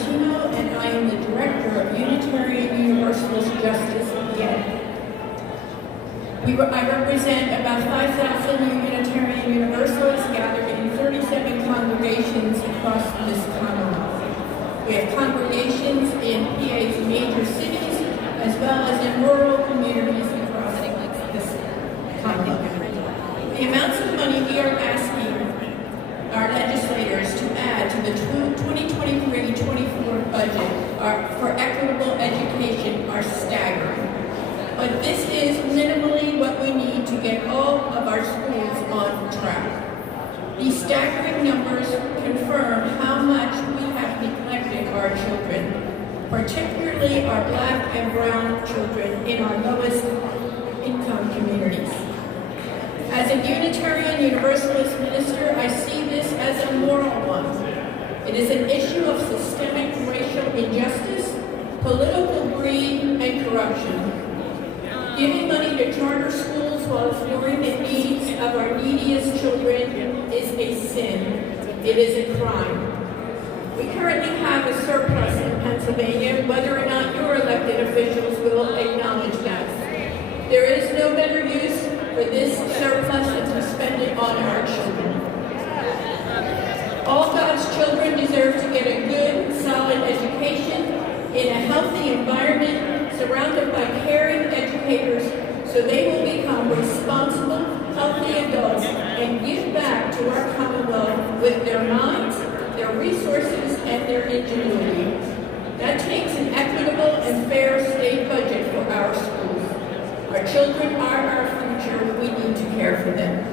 Latino, and I am the Director of Unitarian Universalist Justice Yen. I represent about 5,000 Unitarian Universalists gathered in 37 congregations across this Commonwealth. We have congregations in PA's major cities, as well as in rural communities across this Commonwealth. The amounts of money we are asking our legislators to add to the 2023-24 budget for equitable education are staggering. But this is minimally what we need to get all of our schools on track. These staggering numbers confirm how much we have neglected our children, particularly our Black and brown children in our lowest income communities. As a Unitarian Universalist minister, I see this as a moral one. It is an issue of systemic racial injustice, political greed, and corruption. Giving money to charter schools while ignoring the needs of our neediest children is a sin. It is a crime. We currently have a surplus in Pennsylvania, whether or not your elected officials will acknowledge that. There is no better use for this surplus than to spend it on our children. All God's children deserve to get a good, solid education in a healthy environment, surrounded by caring educators, so they will become responsible, healthy adults and give back to our Commonwealth with their minds, their resources, and their ingenuity. That takes an equitable and fair state budget for our schools. Our children are our future. We need to care for them.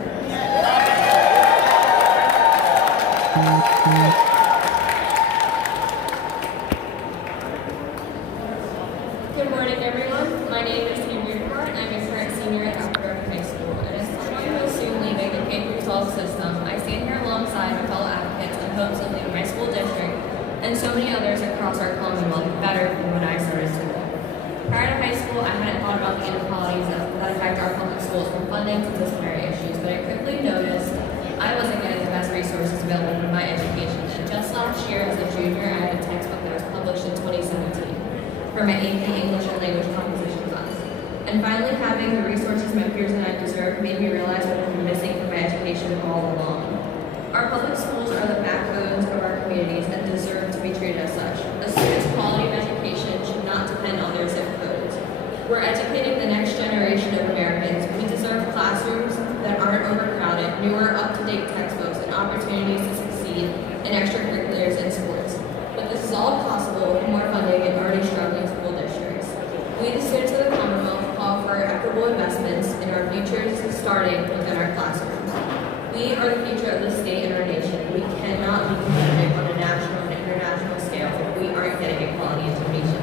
Good morning, everyone. My name is Harrisburgh, and I'm a current senior at Harrisburgh High School. And as someone who is soon leaving the K-12 system, I stand here alongside my fellow advocates and hopes of leaving my school district and so many others across our Commonwealth better than when I started school. Prior to high school, I hadn't thought about the inequalities that affect our public schools from funding to disciplinary issues, but I quickly noticed I wasn't getting the best resources available for my education. And just last year, as a junior, I had a textbook that was published in 2017. For my AP English and Language Composition class. And finally, having the resources my peers and I deserve made me realize what had been missing from my education all along. Our public schools are the backbones of our communities and deserve to be treated as such. A student's quality of education should not depend on their zip codes. We're educating the next generation of Americans. We deserve classrooms that aren't overcrowded, newer, up-to-date textbooks, and opportunities to succeed in extracurriculars and sports. But this is all possible with more funding in already struggling school districts. We, the students of the Commonwealth, call for equitable investments in our futures, starting within our classrooms. We are the future of the state and our nation. We cannot be competitive on a national and international scale if we aren't getting a quality education.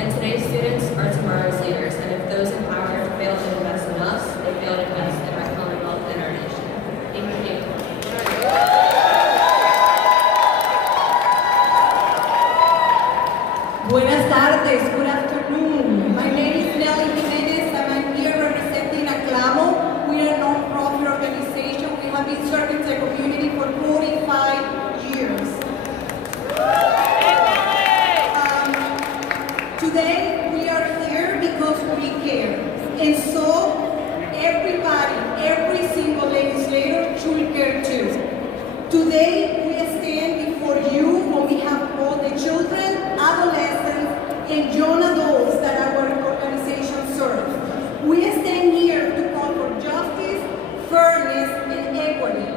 And today's students are tomorrow's leaders, and if those in power fail to invest in us, they fail to invest in our Commonwealth and our nation. Thank you. Buenas tardes, good afternoon. My name is Nelly Jimenez and I'm here representing Aclamo. We are a non-profit organization. We have been serving the community for 45 years. Today we are here because we care. And so everybody, every single legislator should care too. Today we stand before you on behalf of all the children, adolescents, and young adults that our organization serves. We stand here to call for justice, fairness, and equity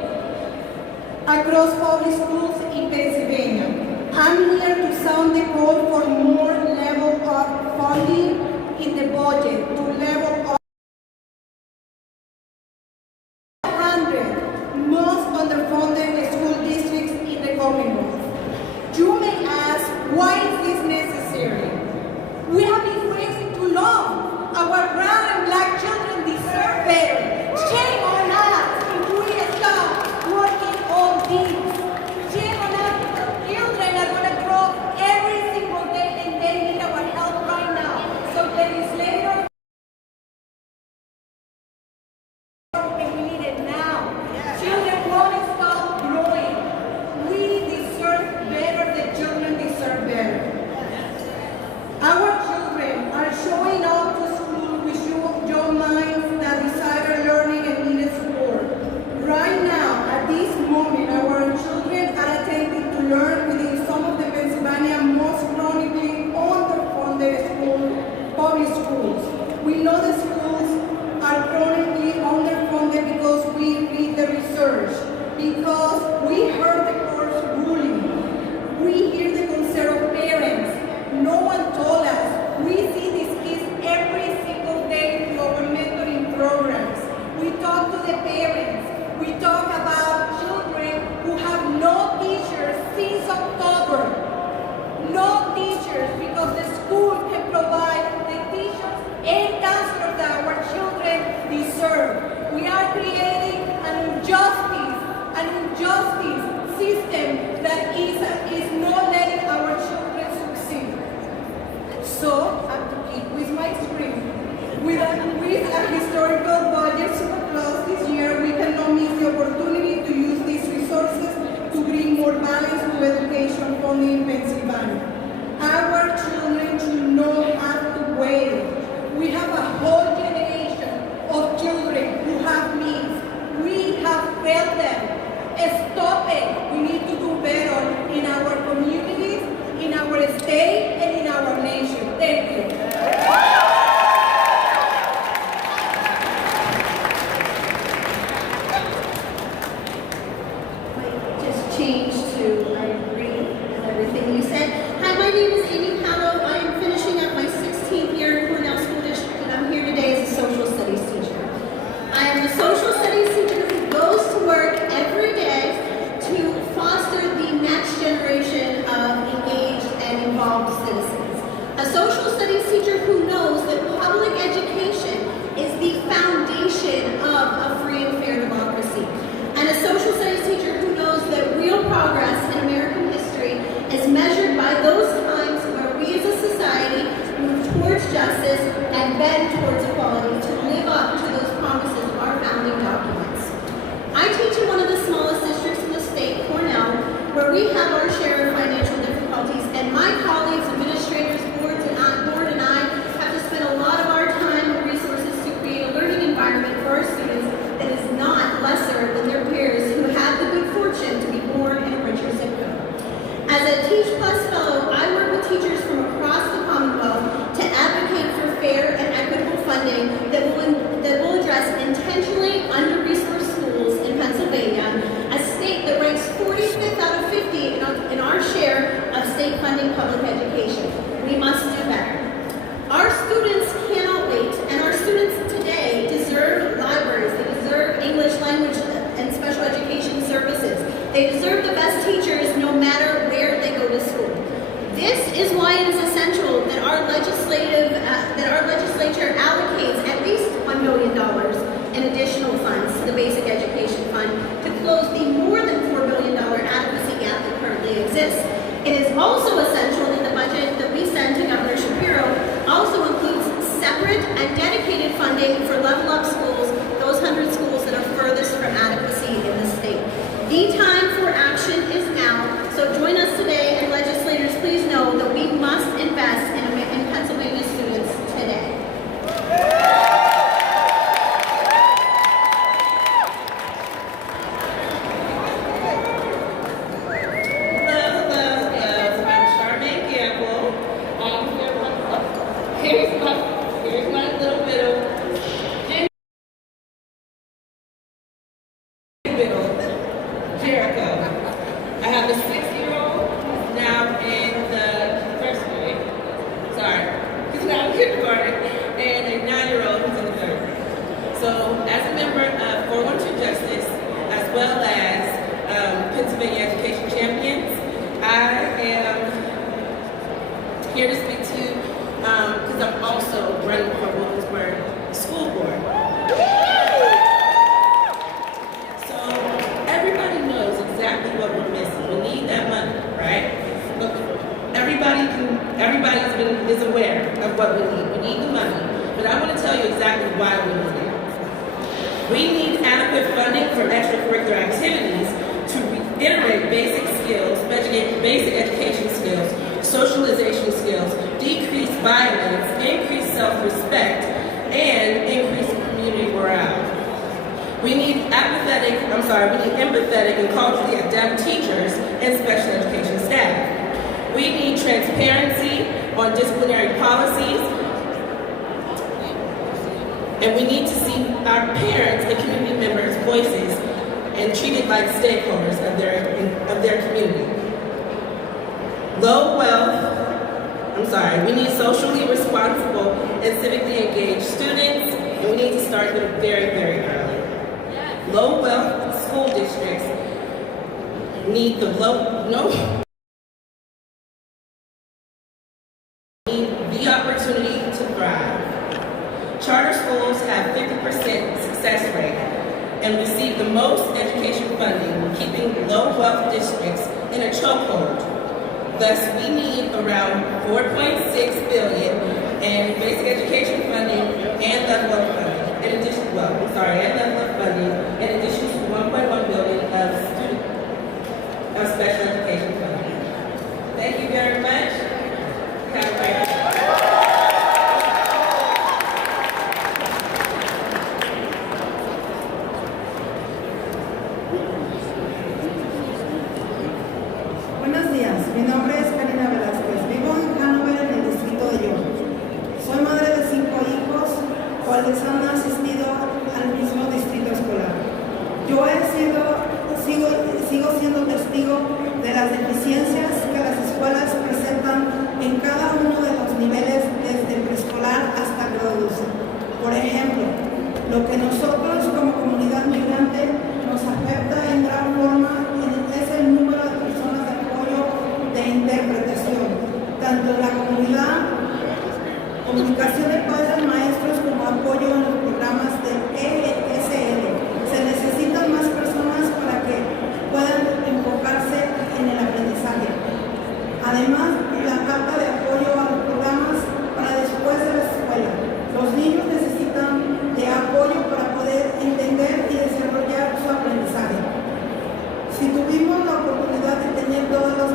across public schools in Pennsylvania. I'm here to sound the call for more level of funding in the budget to level up 100 most underfunded school districts in the Commonwealth. You may ask, why is this necessary? We have been waiting too long. Our brown and black children deserve better. Shame on us if we stop working on this. Shame on us because children are going to grow every single day. know the schools are chronically underfunded because we read the research, because we heard the court's ruling, we hear the concern of parents. No one told us. We see these kids every single day through our mentoring programs. We talk to the parents. We talk about children who have no teachers since October. No teachers, because the school can provide the teachers and counselors that our children deserve. We are creating an injustice system that is not letting our children succeed. So, I have to keep with my script. With a historical budget surplus this year, we cannot miss the opportunity to use these resources to bring more balance to education funding in Pennsylvania. Our children should not have to wait. We have a whole generation of children who have needs. We have failed them. Stop it. We need to do better in our communities, in our state, and in our nation. Thank you. Change to I agree with everything you said. Hi, my name is Amy Pallo. I am finishing up my 16th year in Cornell School District, and I'm here today as a social studies teacher. I am the social studies teacher who goes to work every day to foster the next generation of engaged and involved citizens. A social studies teacher who knows that public education is the foundation of a free and fair democracy. And a social studies teacher who knows that real progress in American history is measured by those times where we as a society move towards justice and bend towards equality to live up to those promises of our founding documents. I teach in one of the smallest districts in the state, Cornell, where we have our share of financial difficulties, and my colleagues, administrators, board and I have to spend a lot of our time and resources to create a learning environment for our students that is not lesser than their peers who have the good fortune to be born in a richer zip code. As a Teach Plus Fellow, I work with teachers from across the Commonwealth to advocate for fair and equitable funding that will address intentionally under-resourced schools in Pennsylvania, a state that ranks 45th out of 50 in our share of state funding public education. We must do better. Our students cannot wait, and our students today deserve libraries, they deserve English language and special education services. They deserve the best teachers no matter where they go to school. This is why it is essential that our legislature allocates at least $1 million in additional funds to the Basic Education Fund to close the more than $4 billion adequacy gap that currently exists. It is also essential that the budget that we send to Governor Shapiro also includes separate and dedicated funding for level up schools, those 100 schools that are furthest from adequacy in the state. The time for action is now, so join us today, and legislators, please know that we must invest in Pennsylvania students today. Here's my little bit of Jericho. I have a 6-year-old who's now in the first grade. Sorry, he's now in kindergarten, and a 9-year-old who's in the third grade. So, as a member of 412 Justice, as well as Pennsylvania Education Champions, I am here to speak to you because I'm also running for Williamsburg School Board. So everybody knows exactly what we're missing. We need that money, right? Look, everybody is aware of what we need. We need the money, but I want to tell you exactly why we need it. We need adequate funding for extracurricular activities to reiterate basic skills, basic education skills, socialization skills, decrease violence, increase self-respect, and increase community morale. We need empathetic and culturally adept teachers and special education staff. We need transparency on disciplinary policies, And we need to see our parents and community members' voices and treated like stakeholders of their community. We need socially responsible and civically engaged students, and we need to start them very, very early. Low wealth school districts need the opportunity to thrive. Charter schools have 50% success rate and receive the most education funding, keeping low wealth districts in a chokehold. Thus, we need around $4.6 billion in basic education funding and level of funding. In addition to $1.1 billion of special education funding. Thank you very much. Have a great day. Mi nombre es Karina Velázquez, vivo en Hanover, en el distrito de York. Soy madre de 5 hijos, cuales han asistido al mismo distrito escolar. Yo sigo siendo testigo de las deficiencias que las escuelas presentan en cada uno de los niveles, desde preescolar hasta graduarse. Por ejemplo, lo que nosotros como comunidad migrante nos afecta en gran forma es el número de personas de apoyo de interpretación, tanto en la comunidad, comunicación de padres, maestros, como apoyo en los programas de ESL. Se necesitan más personas para que puedan enfocarse en el aprendizaje. Además, la falta de apoyo a los programas para después de la escuela. Los niños necesitan de apoyo para poder entender y desarrollar su aprendizaje. Si tuviéramos la oportunidad de tener todos los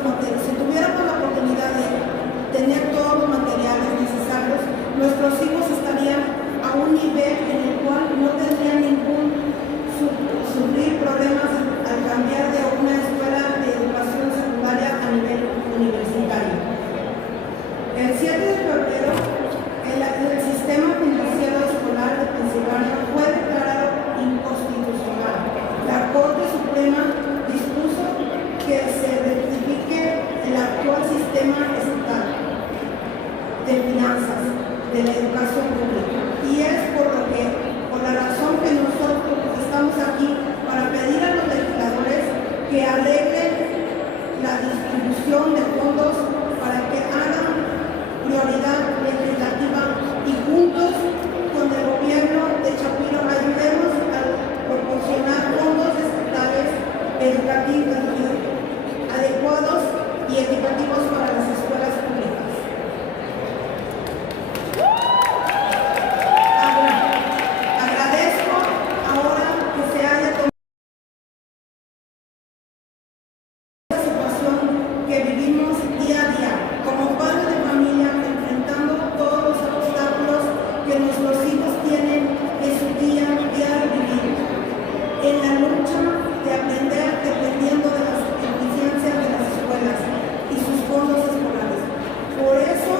materiales necesarios, nuestros hijos estarían a un nivel en el cual no tendrían sufrir problemas al cambiar de una escuela de educación secundaria a nivel universitario. El 7 de febrero, el sistema financiero escolar de Pensilvania fue declarado inconstitucional. La Corte Suprema dispuso que se rectifique el actual sistema estatal de finanzas de la educación pública. Y es por la razón que nosotros estamos aquí para pedir a los legisladores que arreglen la distribución de fondos para que hagan prioridad legislativa y juntos con el gobierno de Shapiro ayudemos a proporcionar fondos estatales educativos adecuados y equitativos para las escuelas públicas. Agradezco ahora que se haya tomado la situación que vivimos día a día, como padres de familia, enfrentando todos los obstáculos que nuestros hijos tienen en su día a día de vivir, en la lucha de aprender dependiendo de las deficiencias de las escuelas y sus fondos escolares. Por eso,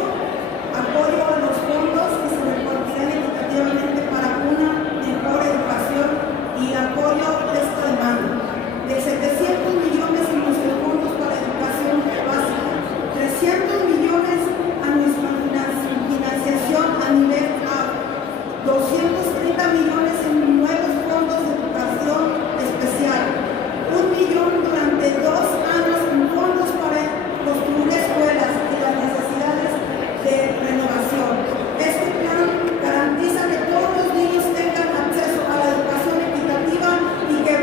apoyo a los fondos que se repartirán equitativamente para una mejor educación y apoyo a esta demanda. De 700 millones en nuestros fondos para educación básica, 300 millones a nuestra financiación a nivel A, 230 millones en nuevos fondos de educación especial, 1 millón durante 2 años en fondos para construir escuelas y las necesidades de renovación. Este plan garantiza que todos los niños tengan acceso a la educación equitativa y que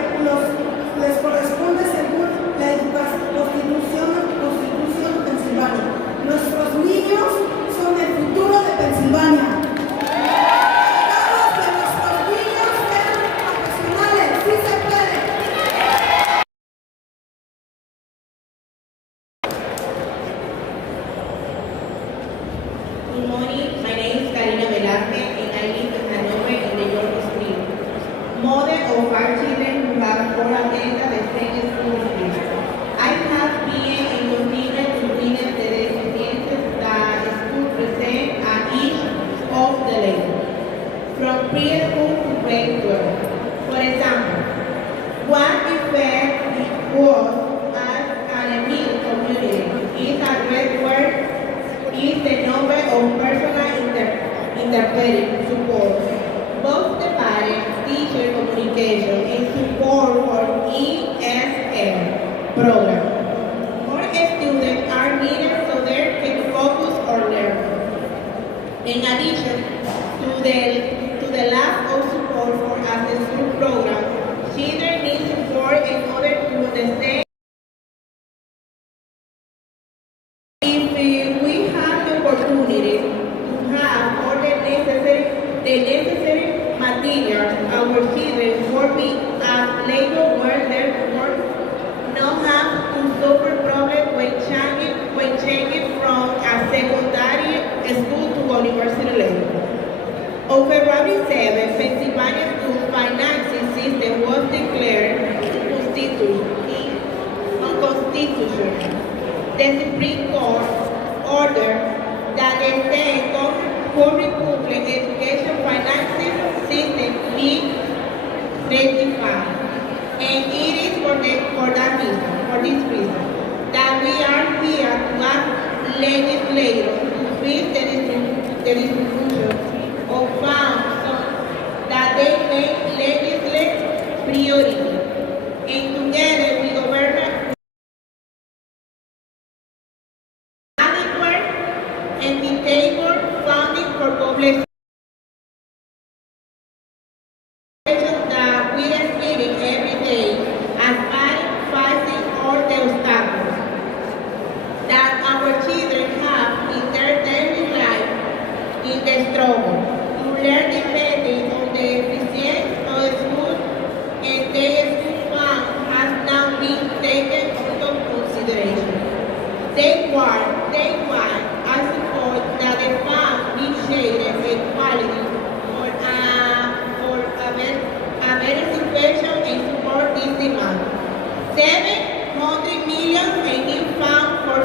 les corresponde según la Constitución de Pensilvania. Nuestros niños son el futuro de Pensilvania. Queremos que nuestros niños sean profesionales, sí se puede. Good morning. My name is Karina Velázquez and I live in Hanover in the York Street. Mother of 5 children who have 4 attended the same school district. I have been and continue to witness the deficiencies that schools present at each of the levels. from preschool to grade 12. For example, what effect it was as an immune community is a great word is the number of personal interpreting support, both the parent-teacher communication and support for ESL program. More students are needed so they can focus on learning. In addition to the lack of support for after-school program, children need support in order to understand. If we have the opportunity to have all the necessary materials, our children will be at labor where their work not have to suffer problems when changing from a secondary school to university level. On February 7, Pennsylvania school financing system was declared unconstitutional. The Supreme Court ordered that the state public education financing system be rectified. And it is for this reason, that we are here to ask legislators to fix the distribution of funds so that they make legislate priority. And together with government adequate and detailed funding for public that we experience every day as parents facing all the obstacles that our children have in their daily life in the struggle to learn depending on the efficiency of school, and their school funds has now been taken into consideration. They want I support that the funds be shared equally for a better situation and support this demand. 700 million a new fund for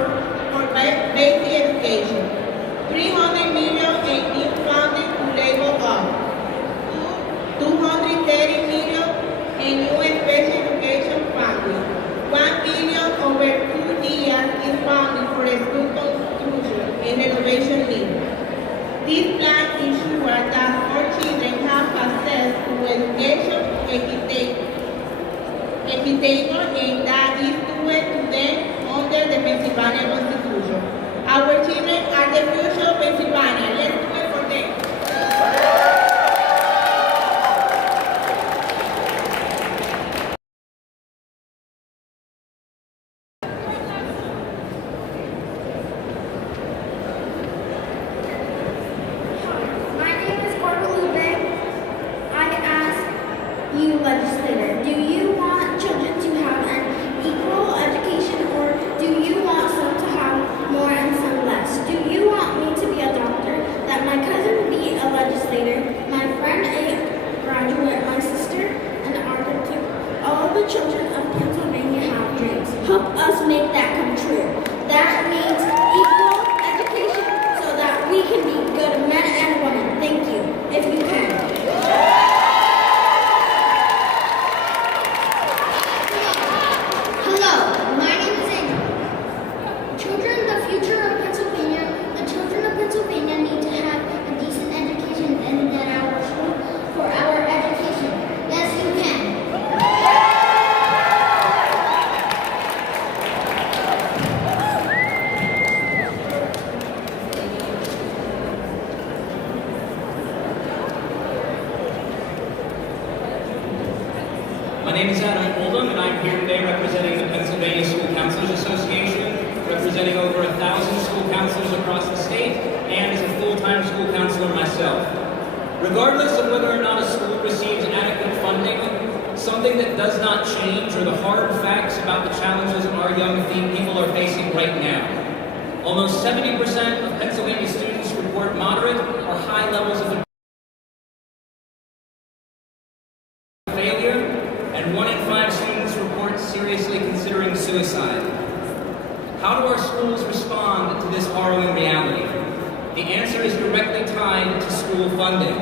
basic education. 300 million a new funding to labor up. 230 million a new special education funding. 1 billion over 2 years in funding for school construction and renovation needs. This plan ensures that all children have access to education equitable and that is due to them under the Pennsylvania Constitution. Our children are the future of Pennsylvania. Let's do it for them. My name is Guadalupe. I ask you, legislator, do you want children to have an equal education, or do you want some to have more and some less? Do you want me to be a doctor, that my cousin be a legislator, my friend a graduate, my sister an architect? All the children of Pennsylvania have dreams. Help us make that come true. That means equal education so that we can be good men and women. Thank you. If you can. Hello, my name is Angel. Children, the future of Pennsylvania, the children of Pennsylvania need to have a decent education and at our school for our education. Yes, you can. My name is Adam Oldham, and I'm here today representing the Pennsylvania School Counselors Association, representing over 1,000 school counselors across the state, and as a full-time school counselor myself. Regardless of whether or not a school receives adequate funding, something that does not change are the hard facts about the challenges our young people are facing right now. Almost 70% of Pennsylvania students report moderate or high levels of failure, and 1 in 5 students report seriously considering suicide. How do our schools respond to this harrowing reality? The answer is directly tied to school funding.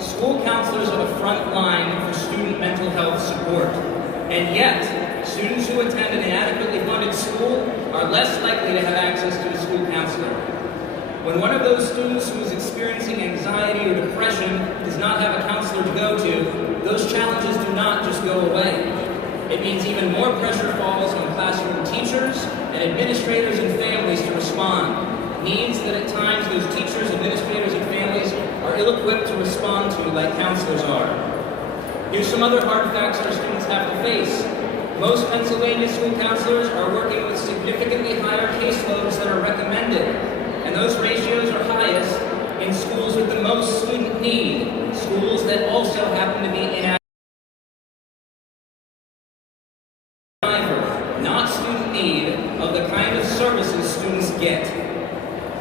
school counselors are the front line for student mental health support. And yet, students who attend an inadequately funded school are less likely to have access to a school counselor. When one of those students who is experiencing anxiety or depression does not have a counselor to go to, those challenges do not just go away. It means even more pressure falls on classroom teachers and administrators and families to respond. Needs that at times those teachers, administrators, and families are ill-equipped to respond to like counselors are. Here's some other hard facts our students have to face. Most Pennsylvania school counselors are working with significantly higher caseloads that are recommended, and those ratios are highest in schools with the most student need, schools that also happen to be inadequate. Not student need of the kind of services students get.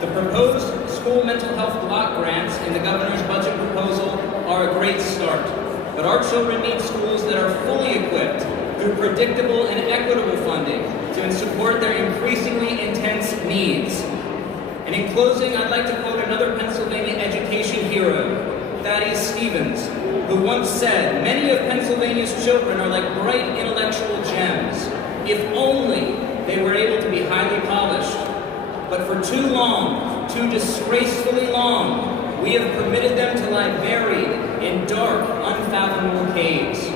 The proposed school mental health block grants in the governor's budget proposal are a great start, but our children need schools that are fully equipped through predictable and equitable funding to support their increasingly intense needs. And in closing, I'd like to quote another Pennsylvania education hero, Thaddeus Stevens, who once said, "Many of Pennsylvania's children are like bright intellectual gems, if only they were able to be highly polished. But for too long, too disgracefully long, we have permitted them to lie buried in dark, unfathomable caves.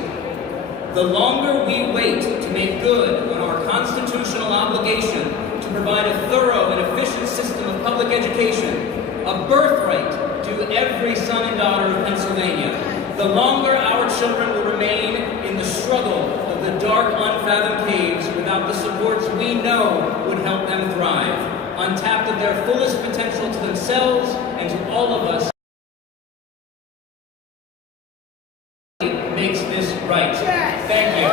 The longer we wait to make good on our constitutional obligation to provide a thorough and efficient system of public education, a birthright to every son and daughter of Pennsylvania, the longer our children will remain in the struggle of the dark, unfathomed caves without the supports we know would help them thrive, untapped of their fullest potential to themselves and to all of us. Makes this right." Thank you.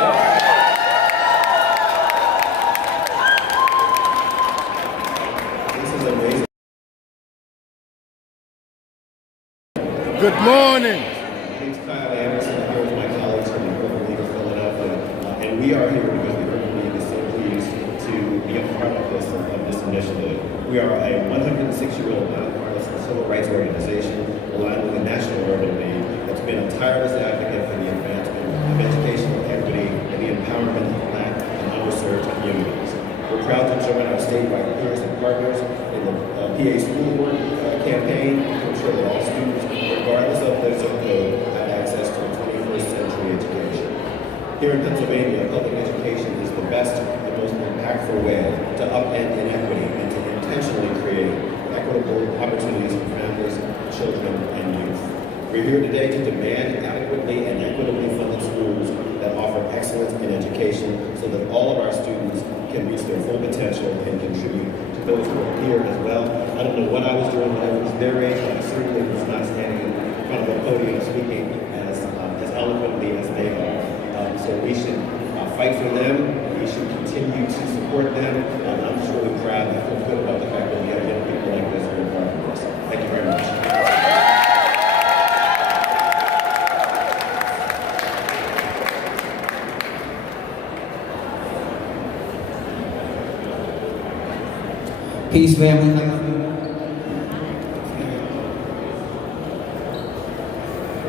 This is amazing. Good morning. My name's Kyle Anderson. I'm here with my colleagues from the Urban League of Philadelphia, and we are here because the Urban League is so pleased to be a part of this initiative. We are a 106-year-old nonpartisan civil rights organization aligned with the National Urban League that's been a tireless advocate for the advancement of educational equity and the empowerment of Black and underserved communities. We're proud to join our statewide peers and partners in the PA School Board campaign to ensure that all students, regardless of their zip code, have access to a 21st century education. Here in Pennsylvania, public education is the best and most impactful way to upend inequity and to intentionally create equitable opportunities for families, children, and youth. We're here today to demand adequately and equitably funded schools that offer excellence in education so that all of our students can reach their full potential and contribute to those who are here as well. I don't know what I was doing when I was their age, but I certainly was not standing in front of a podium speaking as eloquently as they are. So we should fight for them. We should continue to support them. And I'm just really proud and I feel good about the fact that we have young people like this who are part of this. Thank you very much. Peace, family.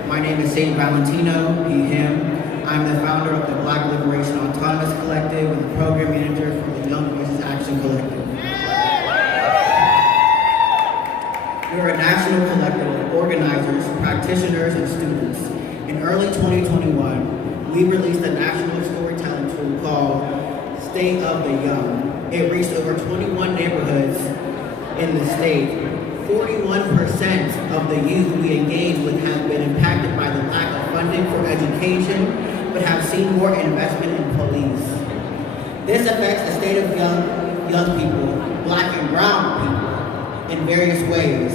My name is St. Valentino, he, him. I'm the founder of the Black Liberation Autonomous Collective and the program manager for the Young Voices Action Collective. We're a national collective of organizers, practitioners, and students. In early 2021, we released a national storytelling tool called State of the Young. It reached over 21 neighborhoods in the state. 41% of the youth we engage with have been impacted by the lack of funding for education, but have seen more investment in police. This affects the state of young people, Black and brown people, in various ways.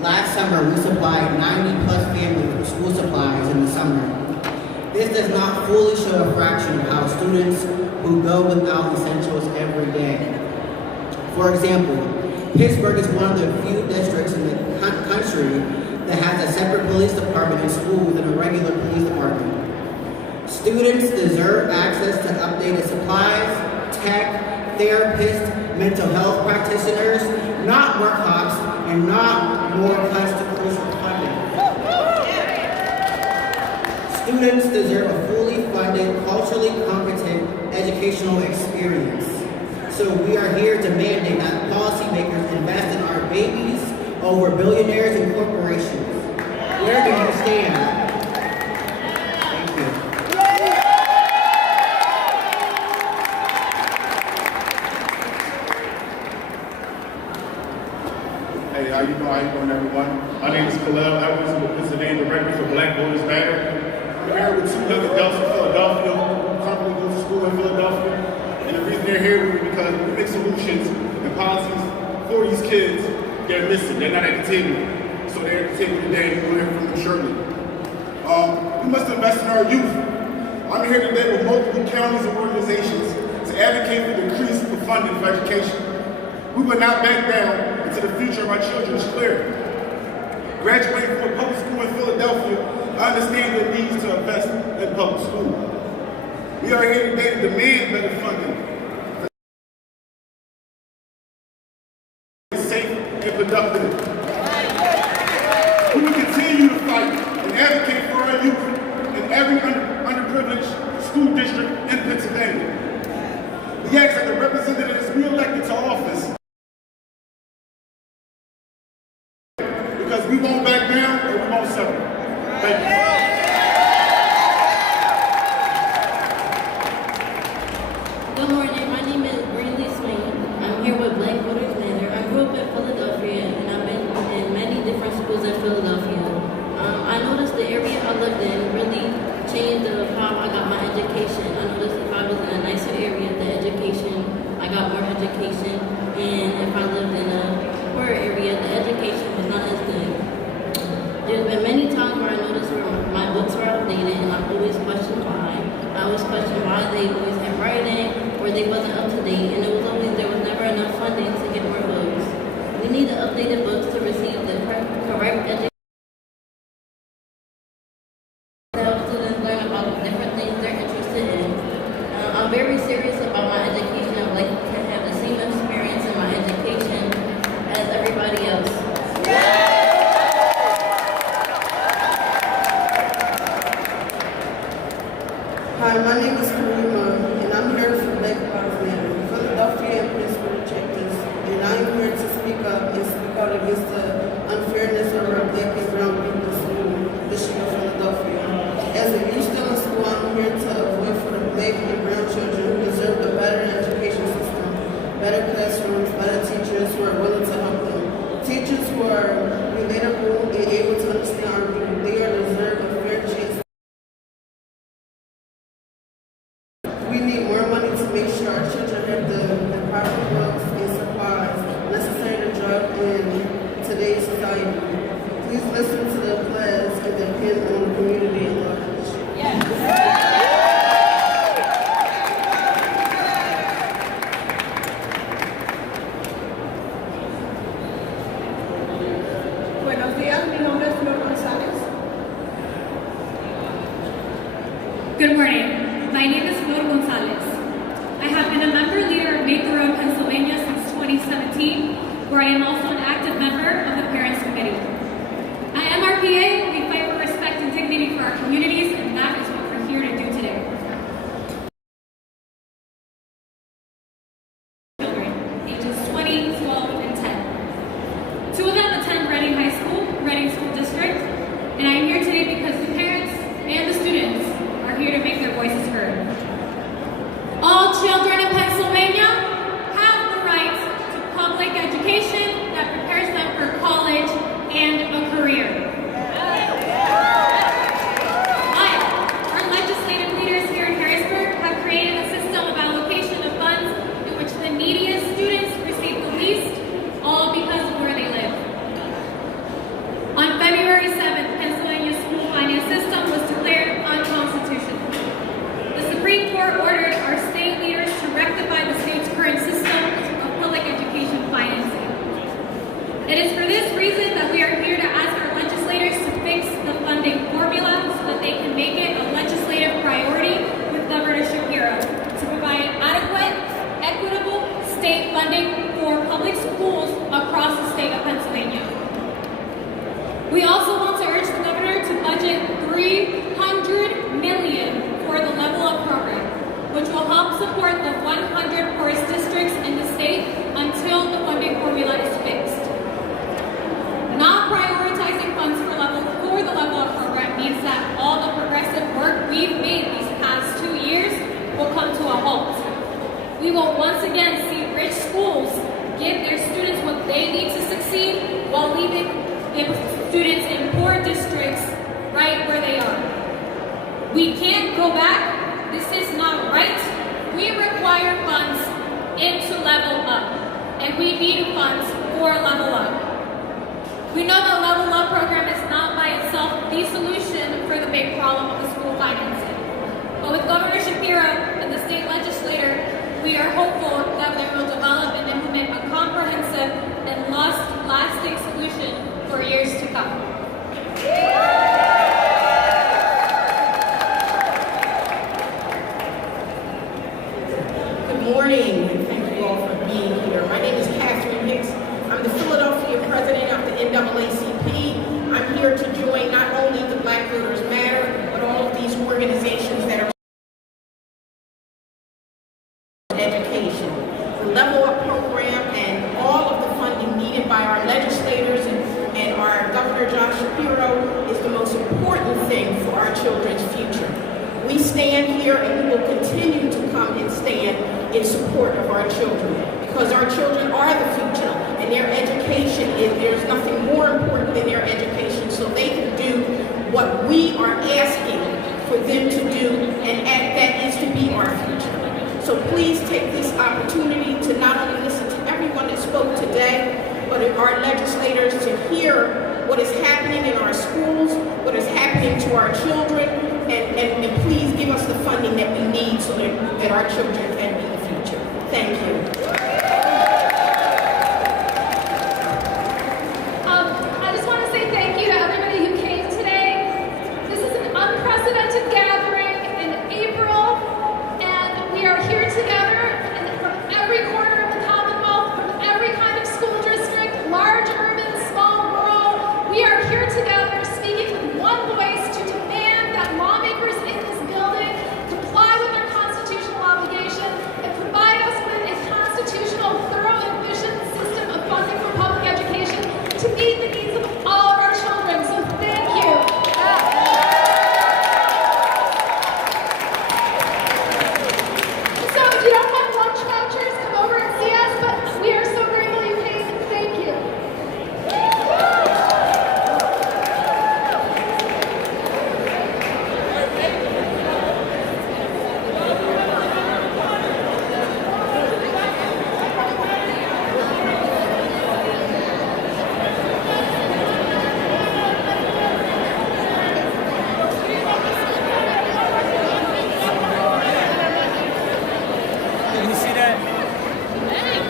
Last summer, we supplied 90+ families with school supplies in the summer. This does not fully show a fraction of how students who go without essentials every day. For example, Harrisburgh is one of the few districts in the country that has a separate police department and school within a regular police department. Students deserve access to updated supplies, tech, therapists, mental health practitioners, not work hops, and not more cuts to crucial funding. Students deserve a fully funded, culturally competent educational experience. So we are here demanding that policymakers invest in our babies over billionaires and corporations. Where do you stand? Thank you. Hey, how you doing, everyone? My name is Khalil Evans, I'm the Pennsylvania Director for Black Voters Matter. We're here with two young adults in Philadelphia who currently go to school in Philadelphia. And the reason they're here is because we make solutions and policies for these kids. They're missing, they're not at the table. So they're at the table today, we'll hear from them shortly. We must invest in our youth. I'm here today with multiple counties and organizations to advocate for the increase of funding for education. We will not back down until the future of our children is clear. Graduating from a public school in Philadelphia, I understand the needs to invest in public school. We are here today to demand better funding. Safe and productive. We will continue to fight and advocate for our youth in every underprivileged school district in Pennsylvania. We ask that the representatives re-elected to office because we won't back down and we won't settle. Thank you. Good morning, my name is Brandley Swain. I'm here with Black Voters Matter. I grew up in Philadelphia and I've been in many different schools in Philadelphia. I noticed the area I lived in really changed how I got my education. I noticed if I was in a nicer area, I got more education. And if I lived in a poorer area, the education was not as good. There's been many times where I noticed where my books were outdated and I always questioned why. I always questioned why they always had writing or they wasn't up to date, and there was never enough funding to get more books. We need the updated books to receive the correct education. To help students learn about different things they're interested in. I'm very serious about my education. I would like to have the same experience in my education as everybody else. Hi, my name is Karima, and I'm here for Black Voters Matter. Philadelphia and Pittsburgh checked us, and I'm here to speak up and speak out against the unfairness of our Black and brown people in school this year in Philadelphia. As a youth still in school, I'm here to avoid for the Black and brown children who deserve a better education system, better classrooms, better teachers who are willing to help them, teachers who are relatable and able to understand our people. They are deserve a fair chance. We need more money to make sure our children have the proper books and supplies necessary to thrive in today's society. Please listen to the pledge and depend on the community at large. Buenos días, mi nombre es Flor González. Good morning. My name is Flor Gonzalez. I have been a member leader of Make the Road Pennsylvania since 2017, where I am also an active member of the Parents Committee. At MRPA, we fight for respect and dignity for our communities, and that is what we're here to do today. Children, ages 20, 12, and 10. Two of them attend Reading High School, Reading School District, and I am here today because the parents and the students are here to make their voices heard. All children in Pennsylvania have the right to public education that prepares them for college and a career. Our legislative leaders here in Harrisburgh have created a system of allocation of funds in which the neediest students receive the least, all because of where they live. On February 7th, Pennsylvania's school finance system was declared unconstitutional. The Supreme Court ordered our state leaders to rectify the state's current system of public education financing. It is for this reason that we are here to ask our legislators to fix the funding formula so that they can make it a legislative priority with Governor Shapiro to provide adequate, equitable state funding for public schools across the state of Pennsylvania. We also want to urge the governor to budget $300 help support the 100 poorest districts in the state until the funding formula is fixed. Not prioritizing funds for the level up program means that all the progressive work we've made these past 2 years will come to a halt. We will once again see rich schools give their students what they need to succeed while leaving students in poor districts right where they are. We can't go back. This is not right. We require funds into level up, and we need funds for level up. We know the level up program is not by itself the solution for the big problem of the school financing. But with Governor Shapiro and the state legislator, we are hopeful that they will develop and implement a comprehensive and lasting solution for years to come. Good morning, and thank you all for being here. My name is Catherine Hicks. I'm the Philadelphia president of the NAACP. I'm here to join not only the Black Voters Matter, but all of these organizations that are education. The Level Up program and all of the funding needed by our legislators and our Governor Josh Shapiro is the most important thing for our children's future. We stand here and we will continue to come and stand in support of our children because our children are the future and their education there's nothing more important than their education so they can do what we are asking for them to do and that is to be our future. So please take this opportunity to not only listen to everyone that spoke today, but our legislators to hear what is happening in our schools, what is happening to our children, and please give us the funding that we need so that our children can be the future. Thank you. I just want to say thank you to everybody who came today. This is an unprecedented gathering in April, and we are here together from every corner of the Commonwealth, from every kind of school district, large, urban, small, rural. We are here together speaking with one voice to demand that lawmakers in this building comply with their constitutional obligation and provide us with a constitutional, thorough, efficient system of funding for public education to meet the needs of all of our children. So thank you. So if you don't have lunch vouchers, come over and see us, but we are so grateful you came. Thank you. You see that?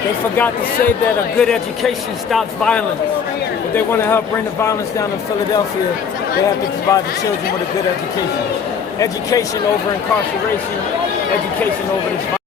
They forgot to say that a good education stops violence. If they want to help bring the violence down in Philadelphia, they have to provide the children with a good education. Education over incarceration, education over this violence.